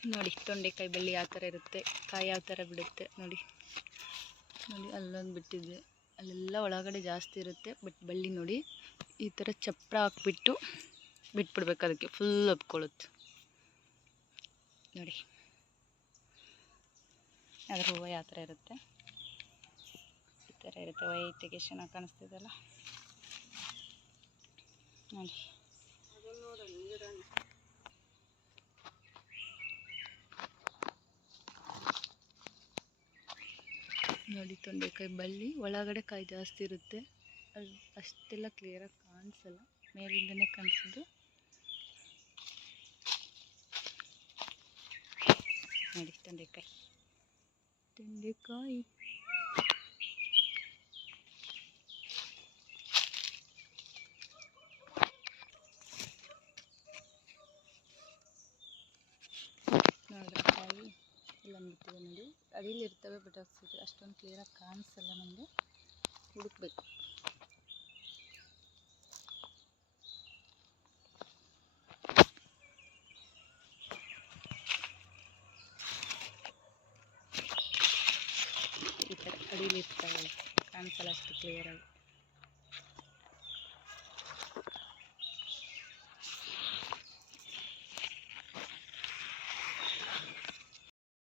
ನೋಡಿ ತೊಂಡೆಕಾಯಿ ಬಳ್ಳಿ ಯಾವ ಥರ ಇರುತ್ತೆ, ಕಾಯಿ ಯಾವ ಥರ ಬಿಡುತ್ತೆ ನೋಡಿ. ನೋಡಿ ಅಲ್ಲೊಂದು ಬಿಟ್ಟಿದೆ, ಅಲ್ಲೆಲ್ಲ ಒಳಗಡೆ ಜಾಸ್ತಿ ಇರುತ್ತೆ. ಬಟ್ ಬಳ್ಳಿ ನೋಡಿ ಈ ಥರ ಚಪ್ಪರ ಹಾಕ್ಬಿಟ್ಟು ಬಿಟ್ಬಿಡ್ಬೇಕು, ಅದಕ್ಕೆ ಫುಲ್ ಒಪ್ಕೊಳ್ಳುತ್ತೆ ನೋಡಿ. ಅದ್ರ ಹೂವು ಯಾವ ಥರ ಇರುತ್ತೆ, ಈ ಥರ ಇರುತ್ತೆ. ವೈಟಿಗೆ ಚೆನ್ನಾಗಿ ಕಾಣಿಸ್ತಿದೆಲ್ಲ ನೋಡಿ. ನೋಡಿ ತೊಂಡೆಕಾಯಿ ಬಳ್ಳಿ ಒಳಗಡೆ ಕಾಯಿ ಜಾಸ್ತಿ ಇರುತ್ತೆ, ಅದು ಅಷ್ಟೆಲ್ಲ ಕ್ಲಿಯರಾಗಿ ಕಾಣಿಸಲ್ಲ, ಮೇಲಿಂದನೇ ಕಾಣಿಸೋದು ನೋಡಿ. ತೊಂಡೆಕಾಯಿ ನೋಡ್ರಿ, ಕಾಯಿ ಎಲ್ಲ ಬಿಟ್ಟಿದೆ ನೋಡಿ. ಅಡಿಯಲ್ಲಿ ಇರ್ತವೆ, ಬಟ್ ಅಷ್ಟೊಂದು ಕ್ಲಿಯರಾಗಿ ಕಾಣಿಸಲ್ಲ, ನಮಗೆ ಹುಡುಕ್ಬೇಕು. ಈ ಥರ ಅಡಿಯಲ್ಲಿ ಇರ್ತವೆ, ಕಾಣಿಸಲ್ಲ ಅಷ್ಟು ಕ್ಲಿಯರಾಗಿ.